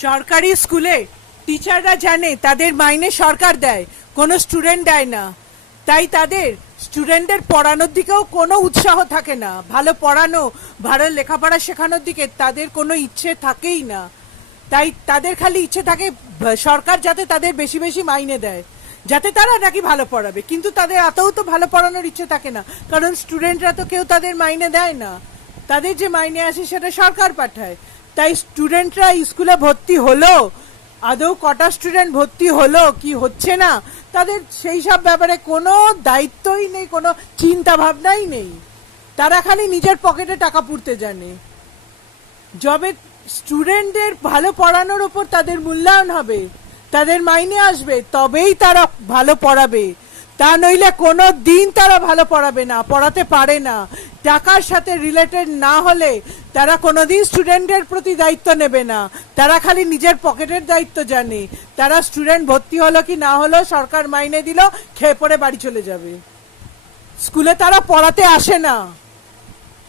সরকারি স্কুলে টিচাররা জানে তাদের মাইনে সরকার দেয়, কোনো স্টুডেন্ট দেয় না। তাই তাদের স্টুডেন্টদের পড়ানোর দিকেও কোনো উৎসাহ থাকে না, ভালো পড়ানো, ভালো লেখাপড়া শেখানোর দিকে তাদের কোনো ইচ্ছে থাকেই না। তাই তাদের খালি ইচ্ছে থাকে সরকার যাতে তাদের বেশি বেশি মাইনে দেয়, যাতে তারা নাকি ভালো পড়াবে। কিন্তু তাদের এতও তো ভালো পড়ানোর ইচ্ছে থাকে না, কারণ স্টুডেন্টরা তো কেউ তাদের মাইনে দেয় না। তাদের যে মাইনে আসে সেটা সরকার পাঠায়। তাই স্টুডেন্টরা স্কুলে ভর্তি হলো, আদৌ কটা স্টুডেন্ট ভর্তি হলো কি হচ্ছে না, তাদের সেই সব ব্যাপারে কোনো দায়িত্বই নেই, কোনো চিন্তা ভাবনাই নেই। তারা খালি নিজের পকেটে টাকা পুড়তে জানে। যবে স্টুডেন্টদের ভালো পড়ানোর উপর তাদের মূল্যায়ন হবে, তাদের মাইনে আসবে, তবেই তারা ভালো পড়াবে। তা নইলে কোনো দিন তারা ভালো পড়াবে না, পড়াতে পারে না। টাকার সাথে রিলেটেড না হলে তারা কোনোদিন স্টুডেন্টের প্রতি দায়িত্ব নেবে না। তারা খালি নিজের পকেটের দায়িত্ব জানে। তারা স্টুডেন্ট ভর্তি হলো কি না হলো, সরকার মাইনে দিল, খেয়ে পড়ে বাড়ি চলে যাবে। স্কুলে তারা পড়াতে আসে না।